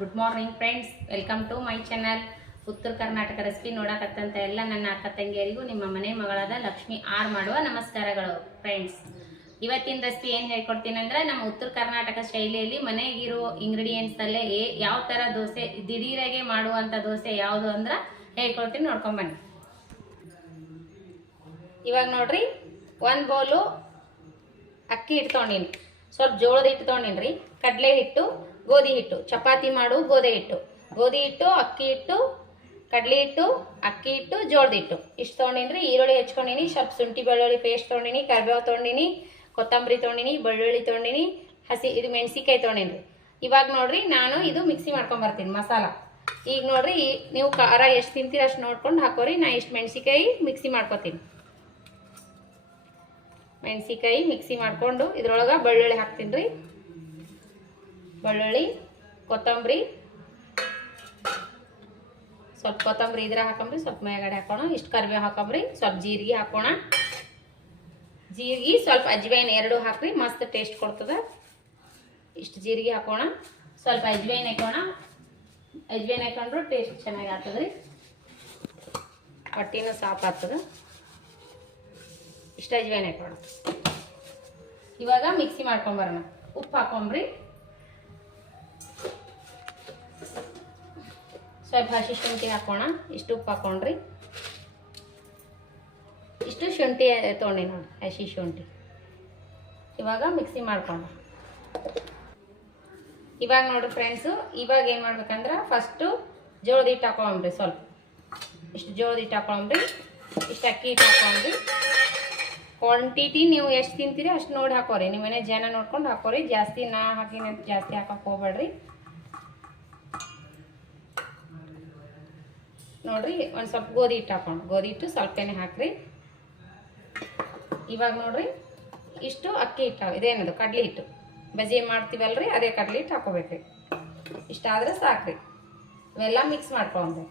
Good morning friends, welcome to my channel. Uttara Karnataka recipe ನೋಡಕತ್ತಂತ ಎಲ್ಲ ನನ್ನ ಅಕ್ಕ ತಂಗಿಯರಿಗೂ ನಿಮ್ಮ ಮನೆ ಮಗಳಾದ ಲಕ್ಷ್ಮಿ ಆರ್ ಮಾಡುವ ನಮಸ್ಕಾರಗಳು. ಫ್ರೆಂಡ್ಸ್, ಇವತ್ತಿನ ರೆಸಿಪಿ ಏನು ಹೇಳ್ಕೊಡ್ತೀನಿ ಅಂದ್ರೆ, ನಮ್ಮ ಉತ್ತರ ಕರ್ನಾಟಕ ಶೈಲಿಯಲ್ಲಿ ಮನೆಗಿರೋ ಇಂಗ್ರೀಡಿಯೆಂಟ್ಸ್ ಅಲ್ಲೇ ಯಾವ ಥರ ದೋಸೆ ದಿಢೀರಾಗೆ ಮಾಡುವಂಥ ದೋಸೆ ಯಾವುದು ಅಂದ್ರೆ ಹೇಳ್ಕೊಡ್ತೀನಿ, ನೋಡ್ಕೊಂಬನ್ನಿ. ಇವಾಗ ನೋಡ್ರಿ, ಒಂದು ಬೌಲು ಅಕ್ಕಿ ಹಿಟ್ಟು ತೊಗೊಂಡಿನಿ, ಸ್ವಲ್ಪ ಜೋಳದ ಹಿಟ್ಟು ತೊಗೊಂಡಿನಿ, ಕಡಲೆ ಹಿಟ್ಟು, ಗೋಧಿ ಹಿಟ್ಟು, ಚಪಾತಿ ಮಾಡು ಗೋಧಿ ಹಿಟ್ಟು, ಅಕ್ಕಿ ಹಿಟ್ಟು, ಕಡಲೆ ಹಿಟ್ಟು, ಅಕ್ಕಿ ಹಿಟ್ಟು, ಜೋಳದ ಹಿಟ್ಟು ಇಷ್ಟು ತೊಗೊಂಡಿನಿ. ಈರುಳ್ಳಿ ಹೆಚ್ಕೊಂಡಿನಿ, ಸ್ವಲ್ಪ ಶುಂಠಿ ಬೆಳ್ಳುಳ್ಳಿ ಪೇಸ್ಟ್ ತೊಗೊಂಡಿನಿ, ಕರಿಬೇವು ತೊಗೊಂಡಿನಿ, ಕೊತ್ತಂಬರಿ ತೊಗೊಂಡಿನಿ, ಬೆಳ್ಳುಳ್ಳಿ ತೊಗೊಂಡಿನಿ, ಇದು ಮೆಣಸಿಕಾಯಿ ತೊಗೊಂಡಿನಿ. ಇವಾಗ ನೋಡ್ರಿ, ನಾನು ಇದು ಮಿಕ್ಸಿ ಮಾಡ್ಕೊಂಬರ್ತೀನಿ ಮಸಾಲ. ಈಗ ನೋಡ್ರಿ, ನೀವು ಖಾರ ಎಷ್ಟು ತಿಂತೀರ ಅಷ್ಟು ನೋಡ್ಕೊಂಡು ಹಾಕೋರಿ. ನಾ ಇಷ್ಟು ಮೆಣಸಿಕಾಯಿ ಮಿಕ್ಸಿ ಮಾಡ್ಕೊತೀನಿ. ಮೆಣಸಿಕಾಯಿ ಮಿಕ್ಸಿ ಮಾಡ್ಕೊಂಡು ಇದ್ರೊಳಗೆ ಬೆಳ್ಳುಳ್ಳಿ ಹಾಕ್ತೀನಿ ರೀ. ಬೆಳ್ಳುಳ್ಳಿ, ಕೊತ್ತಂಬರಿ, ಸ್ವಲ್ಪ ಕೊತ್ತಂಬರಿ ಇದ್ರೆ ಹಾಕೊಂಬ್ರಿ, ಸ್ವಲ್ಪ ಮೇಲ್ಗಡೆ ಹಾಕೋಣ. ಇಷ್ಟು ಕರಿಬೇವು ಹಾಕೊಂಬ್ರಿ, ಸ್ವಲ್ಪ ಜೀರಿಗೆ ಹಾಕೋಣ. ಜೀರಿಗೆ ಸ್ವಲ್ಪ ಅಜ್ವೈನ್ ಎರಡು ಹಾಕ್ರಿ, ಮಸ್ತ್ ಟೇಸ್ಟ್ ಕೊಡ್ತದೆ. ಇಷ್ಟು ಜೀರಿಗೆ ಹಾಕೋಣ, ಸ್ವಲ್ಪ ಅಜ್ವೈನ್ ಹಾಕೋಣ. ಅಜ್ವೈನ್ ಹಾಕೊಂಡ್ರು ಟೇಸ್ಟ್ ಚೆನ್ನಾಗಿ ಆಗ್ತದ್ರಿ, ಹೊಟ್ಟಿನೂ ಸಾಫ್ ಆಗ್ತದೆ. ಇಷ್ಟು ಅಜ್ವೈನ್ ಹಾಕೋಣ. ಇವಾಗ ಮಿಕ್ಸಿ ಮಾಡ್ಕೊಂಬರೋಣ. ಉಪ್ಪು ಹಾಕೊಂಬ್ರಿ, ಸ್ವಲ್ಪ ಹಸಿ ಶುಂಠಿ ಹಾಕೋಣ. ಇಷ್ಟು ಉಪ್ಪು ಹಾಕೊಂಡ್ರಿ, ಇಷ್ಟು ಶುಂಠಿ ತೊಗೊಂಡಿ ನೋಡಿ, ಹಸಿ ಶುಂಠಿ. ಇವಾಗ ಮಿಕ್ಸಿ ಮಾಡ್ಕೊಂಡ. ಇವಾಗ ನೋಡ್ರಿ ಫ್ರೆಂಡ್ಸು, ಇವಾಗ ಏನು ಮಾಡ್ಬೇಕಂದ್ರೆ, ಫಸ್ಟು ಜೋಳದ ಹಿಟ್ಟು ಹಾಕೊಂಬ್ರಿ. ಸ್ವಲ್ಪ ಇಷ್ಟು ಜೋಳದ ಹಿಟ್ಟು ಹಾಕೊಂಬ್ರಿ, ಇಷ್ಟು ಅಕ್ಕಿ ಹಿಟ್ಟು ಹಾಕೊಂಡ್ರಿ. ಕ್ವಾಂಟಿಟಿ ನೀವು ಎಷ್ಟು ತಿಂತೀರಿ ಅಷ್ಟು ನೋಡಿ ಹಾಕೋರಿ. ನಿಮ್ಮ ಮನೆ ಜನ ನೋಡ್ಕೊಂಡು ಹಾಕೋರಿ. ಜಾಸ್ತಿ ನಾ ಹಾಕಿನಿ ಅಂತ ಜಾಸ್ತಿ ಹಾಕಕ್ಕೆ ಹೋಗ್ಬೇಡ್ರಿ. ನೋಡ್ರಿ, ಒಂದು ಸ್ವಲ್ಪ ಗೋಧಿ ಹಿಟ್ಟು ಹಾಕೊಂಡು, ಗೋಧಿ ಹಿಟ್ಟು ಸ್ವಲ್ಪನೇ ಹಾಕ್ರಿ. ಇವಾಗ ನೋಡ್ರಿ, ಇಷ್ಟು ಅಕ್ಕಿ ಹಿಟ್ಟು, ಇದೇನದು ಕಡ್ಲೆ ಹಿಟ್ಟು, ಬಜ್ಜಿ ಮಾಡ್ತೀವಲ್ರಿ ಅದೇ ಕಡ್ಲೆ ಹಿಟ್ಟು ಹಾಕೋಬೇಕ್ರಿ. ಇಷ್ಟಾದ್ರೆ ಸಾಕ್ರಿ. ಇವೆಲ್ಲ ಮಿಕ್ಸ್ ಮಾಡ್ಕೊಂಡ್ರಿ.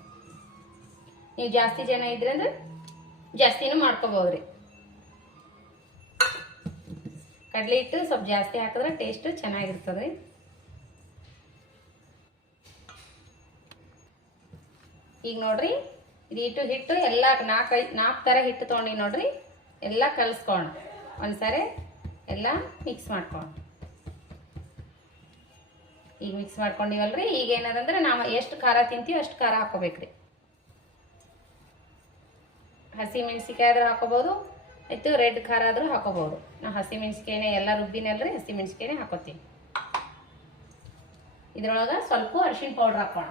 ನೀವು ಜಾಸ್ತಿ ಜನ ಇದ್ರಿ ಅಂದ್ರೆ ಜಾಸ್ತಿನೂ ಮಾಡ್ಕೋಬೋದ್ರಿ. ಕಡ್ಲೆ ಹಿಟ್ಟು ಸ್ವಲ್ಪ ಜಾಸ್ತಿ ಹಾಕಿದ್ರೆ ಟೇಸ್ಟ್ ಚೆನ್ನಾಗಿರ್ತದೆ. ಈಗ ನೋಡ್ರಿ, ಇದು ಹಿಟ್ಟು ಎಲ್ಲ ನಾಲ್ಕು ಥರ ಹಿಟ್ಟು ತೊಗೊಂಡು ನೋಡ್ರಿ, ಎಲ್ಲ ಕಲಿಸ್ಕೊಂಡು ಒಂದ್ಸರಿ ಎಲ್ಲ ಮಿಕ್ಸ್ ಮಾಡ್ಕೊಂಡು. ಈಗ ಮಿಕ್ಸ್ ಮಾಡ್ಕೊಂಡಿವಲ್ರಿ. ಈಗ ಏನದಂದ್ರೆ, ನಾವು ಎಷ್ಟು ಖಾರ ತಿಂತೀವಿ ಅಷ್ಟು ಖಾರ ಹಾಕೋಬೇಕ್ರಿ. ಹಸಿ ಮೆಣಸಿಕಾಯಿ ಆದ್ರೂ ಹಾಕೋಬೋದು, ಆಯ್ತು ರೆಡ್ ಖಾರ ಆದ್ರೂ ಹಾಕೋಬೋದು. ನಾವು ಹಸಿ ಮೆಣಸಿಕಾಯಿನೇ ಎಲ್ಲ ರುಬ್ಬಿನಲ್ರಿ, ಹಸಿ ಮೆಣಸಿಕಾಯಿನೇ ಹಾಕೋತೀವಿ. ಇದ್ರೊಳಗೆ ಸ್ವಲ್ಪ ಅರಿಶಿಣ ಪೌಡ್ರ್ ಹಾಕೋಣ.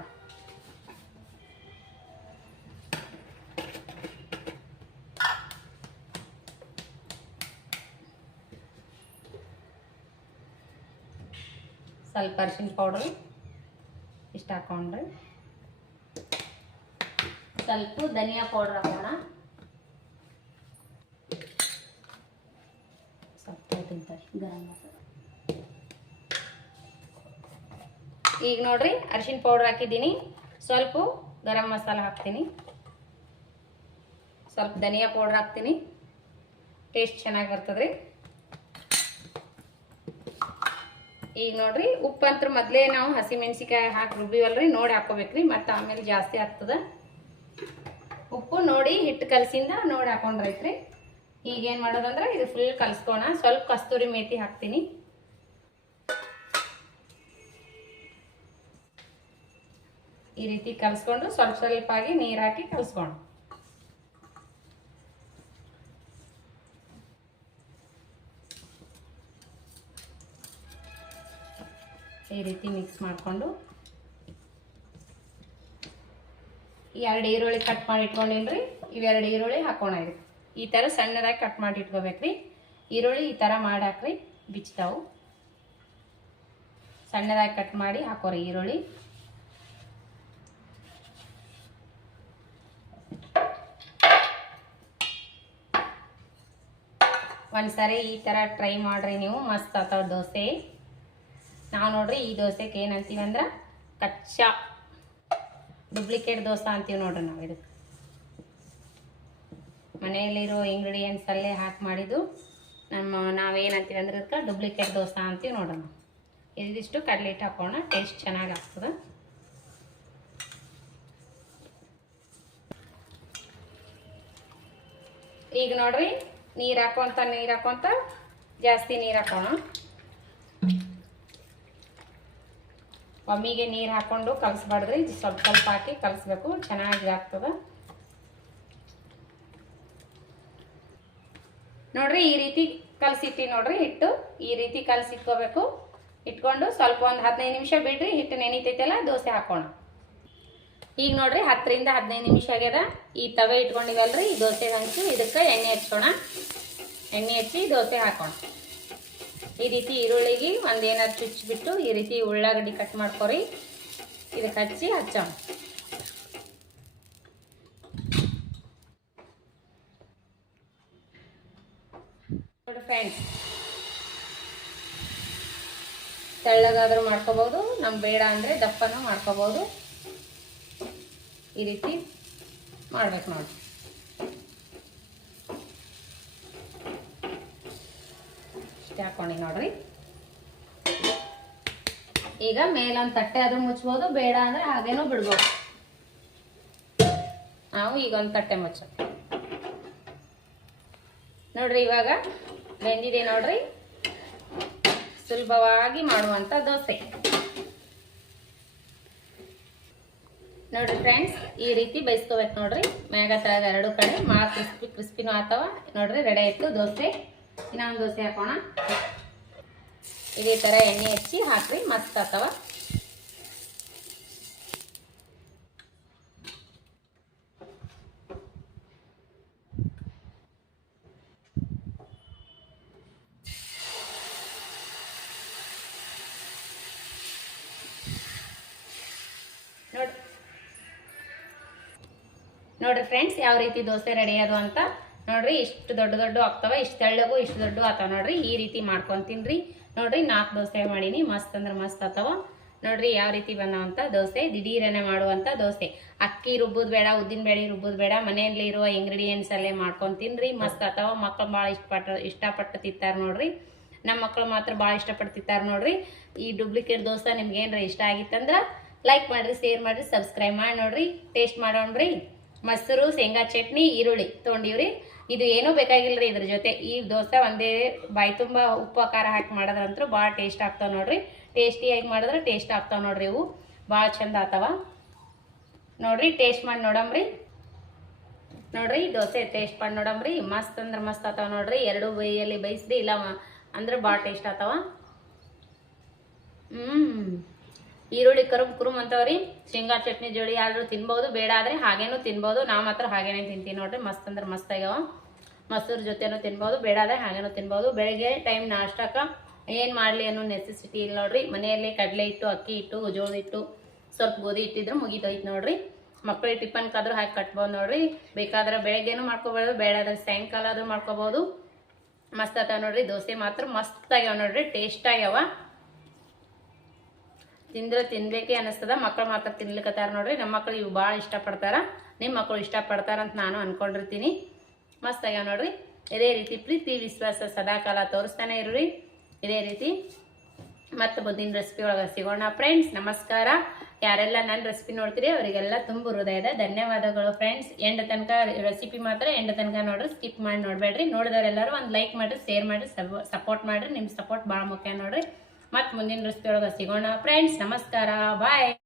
ಸ್ವಲ್ಪ ಅರಿಶಿಣ ಪೌಡ್ರು ಇಷ್ಟು ಹಾಕೊಂಡ್ರಿ. ಸ್ವಲ್ಪ ಧನಿಯಾ ಪೌಡ್ರ್ ಹಾಕೋಣ. ಸ್ವಲ್ಪ ತಿಂತಾರೆ ಗರಂ ಮಸಾಲ. ಈಗ ನೋಡ್ರಿ, ಅರಿಶಿಣ ಪೌಡ್ರ್ ಹಾಕಿದ್ದೀನಿ, ಸ್ವಲ್ಪ ಗರಂ ಮಸಾಲ ಹಾಕ್ತೀನಿ, ಸ್ವಲ್ಪ ಧನಿಯಾ ಪೌಡ್ರ್ ಹಾಕ್ತೀನಿ. ಟೇಸ್ಟ್ ಚೆನ್ನಾಗಿ ಬರ್ತದ್ರಿ. ಈಗ ನೋಡ್ರಿ, ಉಪ್ಪಂತ್ರ ಮೊದಲೇ ನಾವು ಹಸಿ ಮೆಣಸಿಕಾಯಿ ಹಾಕಿ ರುಬ್ಬಿವಲ್ರಿ, ನೋಡಿ ಹಾಕೋಬೇಕ್ರಿ. ಮತ್ತು ಆಮೇಲೆ ಜಾಸ್ತಿ ಆಗ್ತದೆ. ಉಪ್ಪು ನೋಡಿ ಹಿಟ್ಟು ಕಲಸಿಂದ ನೋಡಿ ಹಾಕೊಂಡ್ರೈತ್ರಿ. ಈಗೇನು ಮಾಡೋದಂದ್ರೆ, ಇದು ಫುಲ್ ಕಲಿಸ್ಕೋಣ. ಸ್ವಲ್ಪ ಕಸ್ತೂರಿ ಮೇಥಿ ಹಾಕ್ತೀನಿ. ಈ ರೀತಿ ಕಲಿಸ್ಕೊಂಡು ಸ್ವಲ್ಪ ಸ್ವಲ್ಪ ಆಗಿ ನೀರು ಹಾಕಿ ಕಲಿಸ್ಕೋಣ. ಈ ರೀತಿ ಮಿಕ್ಸ್ ಮಾಡಿಕೊಂಡು, ಎರಡು ಈರುಳ್ಳಿ ಕಟ್ ಮಾಡಿ ಇಟ್ಕೊಂಡಿನ್ರಿ, ಇವೆರಡು ಈರುಳ್ಳಿ ಹಾಕೋಣ. ಇದು ಈ ಥರ ಸಣ್ಣದಾಗಿ ಕಟ್ ಮಾಡಿ ಇಟ್ಕೋಬೇಕ್ರಿ. ಈರುಳ್ಳಿ ಈ ಥರ ಮಾಡಿ ಹಾಕ್ರಿ, ಬಿಚ್ತಾವು. ಸಣ್ಣದಾಗಿ ಕಟ್ ಮಾಡಿ ಹಾಕೋರಿ ಈರುಳ್ಳಿ. ಒಂದ್ಸರಿ ಈ ಥರ ಟ್ರೈ ಮಾಡ್ರಿ ನೀವು, ಮಸ್ತ್ ಆಗ್ತಾವ ದೋಸೆ. ನಾವು ನೋಡ್ರಿ, ಈ ದೋಸೆಗೆ ಏನಂತೀವಿ ಅಂದ್ರೆ, ಕಚ್ಚಾ ಡೂಪ್ಲಿಕೇಟ್ ದೋಸೆ ಅಂತೀವಿ ನೋಡ್ರಿ ನಾವು. ಇದಕ್ಕೆ ಮನೆಯಲ್ಲಿರೋ ಇಂಗ್ರೀಡಿಯೆಂಟ್ಸ್ ಅಲ್ಲೇ ಹಾಕಿ ಮಾಡಿದ್ದು ನಾವೇನಂತೀವಿ ಅಂದ್ರೆ, ಇದಕ್ಕೆ ಡೂಪ್ಲಿಕೇಟ್ ದೋಸೆ ಅಂತೀವಿ ನೋಡ್ರಿ ನಾವು. ಇದಿಷ್ಟು ಕಡಲೆ ಹಿಟ್ಟು ಹಾಕೋಣ, ಟೇಸ್ಟ್ ಚೆನ್ನಾಗಿ ಆಗ್ತದೆ. ಈಗ ನೋಡ್ರಿ ನೀರು ಹಾಕೊಂತ ಜಾಸ್ತಿ ನೀರು ಹಾಕೋಣ. ಒಮ್ಮಿಗೆ ನೀರು ಹಾಕೊಂಡು ಕಲಸ್ಬಾರ್ದ್ರಿ, ಸ್ವಲ್ಪ ಸ್ವಲ್ಪ ಹಾಕಿ ಕಲಸ್ಬೇಕು, ಚೆನ್ನಾಗಿ ಆಗ್ತದ ನೋಡ್ರಿ. ಈ ರೀತಿ ಕಲಸಿಟ್ಟಿ ನೋಡ್ರಿ ಹಿಟ್ಟು, ಈ ರೀತಿ ಕಲಸಿಟ್ಕೋಬೇಕು. ಇಟ್ಕೊಂಡು ಸ್ವಲ್ಪ ಒಂದು 15 ನಿಮಿಷ ಬಿಡ್ರಿ, ಹಿಟ್ಟು ನೆನಿತೈತಲ್ಲ ದೋಸೆ ಹಾಕೋಣ. ಈಗ ನೋಡ್ರಿ 10 ರಿಂದ 15 ನಿಮಿಷ ಆಗ್ಯದ. ಈ ತವೆ ಇಟ್ಕೊಂಡಿವಲ್ರಿ, ಈ ದೋಸೆ ಹಂಚಿ ಇದಕ್ಕೆ ಎಣ್ಣೆ ಹಚ್ಕೋಣ. ಎಣ್ಣೆ ಹಚ್ಚಿ ದೋಸೆ ಹಾಕೋಣ. ಈ ರೀತಿ ಈರುಳ್ಳಿಗೆ ಒಂದೇನಾದ್ರು ಚುಚ್ಚಿಬಿಟ್ಟು ಈ ರೀತಿ ಉಳ್ಳಾಗಡ್ಡಿ ಕಟ್ ಮಾಡ್ಕೊರಿ, ಇದಕ್ಕೆ ಹಚ್ಚೋಣ. ನೋಡಿ ಫ್ರೆಂಡ್ಸ್, ತೆಳ್ಳಗಾದ್ರೂ ಮಾಡ್ಕೋಬಹುದು, ನಮ್ಗೆ ಬೇಡ ಅಂದರೆ ದಪ್ಪನೂ ಮಾಡ್ಕೋಬಹುದು. ಈ ರೀತಿ ಮಾಡ್ಬೇಕು ನೋಡಿ. ಇಷ್ಟ ಹಾಕೊಂಡು ನೋಡ್ರಿ. ಈಗ ಮೇಲೊಂದು ತಟ್ಟೆ ಆದ್ರೂ ಮುಚ್ಬೋದು, ಬೇಡ ಅಂದ್ರೆ ಹಾಗೇನೂ ಬಿಡ್ಬೋದು. ನಾವು ಈಗ ಒಂದು ತಟ್ಟೆ ಮುಚ್ಚ ನೋಡ್ರಿ. ಇವಾಗ ಬೆಂದಿದೆ ನೋಡ್ರಿ, ಸುಲಭವಾಗಿ ಮಾಡುವಂತ ದೋಸೆ ನೋಡ್ರಿ ಫ್ರೆಂಡ್ಸ್. ಈ ರೀತಿ ಬೇಯಿಸ್ಕೋಬೇಕು ನೋಡ್ರಿ, ಮ್ಯಾಗ ತಳಗ ಎರಡು ಕಡೆ ಕ್ರಿಸ್ಪಿನೂ ಆತವ ನೋಡ್ರಿ. ರೆಡಿ ಆಯ್ತು ದೋಸೆ. ಇನ್ನೊಂದು ದೋಸೆ ಹಾಕೋಣ. ಇದೇ ತರ ಎಣ್ಣೆ ಹಚ್ಚಿ ಹಾಕ್ರಿ, ಮಸ್ತ್ ಆತವ. ನೋಡ್ರಿ ಫ್ರೆಂಡ್ಸ್, ಯಾವ ರೀತಿ ದೋಸೆ ರೆಡಿ ಅದು ಅಂತ ನೋಡ್ರಿ. ಇಷ್ಟು ದೊಡ್ಡ ಆಗ್ತಾವ, ಇಷ್ಟು ತೆಳ್ಳಗೂ ಇಷ್ಟು ದೊಡ್ಡ ಆತಾವ ನೋಡ್ರಿ. ಈ ರೀತಿ ಮಾಡ್ಕೊಂಡು ತಿನ್ರಿ ನೋಡ್ರಿ. 4 ದೋಸೆ ಮಾಡೀನಿ, ಮಸ್ತ್ ಅಂದ್ರೆ ಮಸ್ತ್ ಆತಾವ ನೋಡ್ರಿ. ಯಾವ ರೀತಿ ಬಂದವಂತ ದೋಸೆ, ದಿಢೀರನೆ ಮಾಡುವಂತ ದೋಸೆ. ಅಕ್ಕಿ ರುಬ್ಬೋದು ಬೇಡ, ಉದ್ದಿನ ಬೇಳೆ ರುಬ್ಬೋದು ಬೇಡ, ಮನೆಯಲ್ಲಿ ಇರುವ ಇಂಗ್ರೀಡಿಯೆಂಟ್ಸ್ ಅಲ್ಲೇ ಮಾಡ್ಕೊಂಡು ತಿನ್ರಿ, ಮಸ್ತ್ ಆತಾವ. ಮಕ್ಕಳು ಭಾಳ ಇಷ್ಟಪಟ್ಟು ತಿಂತಾರೆ ನೋಡ್ರಿ. ನಮ್ಮ ಮಕ್ಕಳು ಮಾತ್ರ ಭಾಳ ಇಷ್ಟಪಟ್ಟು ತಿಂತಾರೆ ನೋಡ್ರಿ. ಈ ಡೂಪ್ಲಿಕೇಟ್ ದೋಸೆ ನಿಮ್ಗೆ ಏನ್ರ ಇಷ್ಟ ಆಗಿತ್ತಂದ್ರೆ ಲೈಕ್ ಮಾಡ್ರಿ, ಶೇರ್ ಮಾಡ್ರಿ, ಸಬ್ಸ್ಕ್ರೈಬ್ ಮಾಡಿ ನೋಡ್ರಿ. ಟೇಸ್ಟ್ ಮಾಡೋಣ್ರಿ. ಮೊಸರು, ಶೇಂಗಾ ಚಟ್ನಿ, ಈರುಳ್ಳಿ ತೊಗೊಂಡಿವ್ರಿ. ಇದು ಏನೂ ಬೇಕಾಗಿಲ್ರಿ ಇದ್ರ ಜೊತೆ. ಈ ದೋಸೆ ಒಂದೇ ಬಾಯಿ ತುಂಬ ಉಪ್ಪು ಖಾರ ಹಾಕಿ ಮಾಡೋದ್ರಂತೂ ಭಾಳ ಟೇಸ್ಟ್ ಆಗ್ತಾವ ನೋಡ್ರಿ. ಟೇಸ್ಟಿಯಾಗಿ ಮಾಡಿದ್ರೆ ಟೇಸ್ಟ್ ಆಗ್ತಾವ ನೋಡ್ರಿ. ಇವು ಭಾಳ ಚಂದ ಆಗ್ತಾವ ನೋಡ್ರಿ. ಟೇಸ್ಟ್ ಮಾಡಿ ನೋಡಮ್ರಿ. ನೋಡ್ರಿ ದೋಸೆ ಟೇಸ್ಟ್ ಮಾಡಿ ನೋಡಮ್ರಿ. ಮಸ್ತ್ ಅಂದ್ರೆ ಮಸ್ತ್ ಆತಾವ ನೋಡ್ರಿ. 2 ಬೈಯಲ್ಲಿ ಬೇಯಿಸ್ರಿ, ಇಲ್ಲ ಅಂದ್ರೆ ಭಾಳ ಟೇಸ್ಟ್ ಆಗ್ತಾವ. ಈರುಳ್ಳಿ ಕುರುಮ್ ಅಂತವ್ರಿ. ಶೇಂಗಾ ಚಟ್ನಿ ಜೋಡಿ ಆದ್ರೂ ತಿನ್ಬಹುದು, ಬೇಡ ಆದ್ರೆ ಹಾಗೇನು ತಿನ್ಬಹುದು. ನಾ ಮಾತ್ರ ಹಾಗೇನೆ ತಿಂತೀನಿ ನೋಡ್ರಿ. ಮಸ್ತ್ ಅಂದ್ರೆ ಮಸ್ತ್ ಆಗ್ಯಾವ. ಮೊಸರು ಜೊತೆನೂ ತಿನ್ಬಹುದು, ಬೇಡ ಆದ್ರೆ ಹಾಗೇನು ತಿನ್ಬಹುದು. ಬೆಳಗ್ಗೆ ಟೈಮ್ ನಾಷ್ಟಕ್ಕ ಏನ್ ಮಾಡ್ಲಿ ಅನ್ನೋ ನೆಸೆಸಿಟಿ ಇಲ್ಲ ನೋಡ್ರಿ. ಮನೆಯಲ್ಲಿ ಕಡಲೆ ಹಿಟ್ಟು, ಅಕ್ಕಿ ಹಿಟ್ಟು, ಜೋಳದ ಹಿಟ್ಟು, ಸ್ವಲ್ಪ ಗೋಧಿ ಹಿಟ್ಟಿದ್ರು ಮುಗಿದೋಯ್ತು ನೋಡ್ರಿ. ಮಕ್ಕಳಿಗೆ ಟಿಫನ್ ಕಾದ್ರೂ ಹಾಕಿ ಕಟ್ಬೋದು ನೋಡ್ರಿ. ಬೇಕಾದ್ರೆ ಬೆಳಗ್ಗೆನೂ ಮಾಡ್ಕೋಬಹುದು, ಬೇಡ ಆದ್ರೆ ಸಾಯಂಕಾಲ ಆದ್ರೂ ಮಾಡ್ಕೋಬಹುದು. ಮಸ್ತ್ ಆಗ್ತಾವ ನೋಡ್ರಿ. ದೋಸೆ ಮಾತ್ರ ಮಸ್ತ್ ಆಗ್ಯಾವ ನೋಡ್ರಿ, ಟೇಸ್ಟ್ ಆಗ್ಯಾವ. ತಿಂದ್ರೆ ತಿನ್ಬೇಕೇ ಅನಿಸ್ತದ. ಮಕ್ಕಳು ಮಾತ್ರ ತಿನ್ಲಿಕ್ಕತ್ತಾರ ನೋಡ್ರಿ. ನಮ್ಮ ಮಕ್ಕಳು ಇವು ಭಾಳ ಇಷ್ಟಪಡ್ತಾರ. ನಿಮ್ಮ ಮಕ್ಕಳು ಇಷ್ಟಪಡ್ತಾರ ಅಂತ ನಾನು ಅನ್ಕೊಂಡಿರ್ತೀನಿ. ಮಸ್ತ್ ಆಗ್ಯಾವ ನೋಡ್ರಿ. ಇದೇ ರೀತಿ ಪ್ರೀತಿ ವಿಶ್ವಾಸ ಸದಾಕಾಲ ತೋರಿಸ್ತಾನೆ ಇರ್ರಿ. ಇದೇ ರೀತಿ ಮತ್ತೆ ಮುಂದಿನ ರೆಸಿಪಿ ಒಳಗೆ ಸಿಗೋಣ ಫ್ರೆಂಡ್ಸ್. ನಮಸ್ಕಾರ. ಯಾರೆಲ್ಲ ನನ್ನ ರೆಸಿಪಿ ನೋಡ್ತೀರಿ ಅವರಿಗೆಲ್ಲ ತುಂಬ ಹೃದಯದ ಧನ್ಯವಾದಗಳು ಫ್ರೆಂಡ್ಸ್. ರೆಸಿಪಿ ಮಾತ್ರ ಎಂಡ್ ತನಕ ನೋಡ್ರಿ, ಸ್ಕಿಪ್ ಮಾಡಿ ನೋಡಬೇಡ್ರಿ. ನೋಡಿದವರೆಲ್ಲರೂ ಒಂದು ಲೈಕ್ ಮಾಡಿರಿ, ಶೇರ್ ಮಾಡಿರಿ, ಸಪೋರ್ಟ್ ಮಾಡಿರಿ. ನಿಮ್ಮ ಸಪೋರ್ಟ್ ಭಾಳ ಮುಖ್ಯ ನೋಡ್ರಿ. ಮತ್ತೆ ಮುಂದಿನ ರೆಸಿಪಿ ಒಳಗೆ ಸಿಗೋಣ ಫ್ರೆಂಡ್ಸ್. ನಮಸ್ಕಾರ, ಬಾಯ್.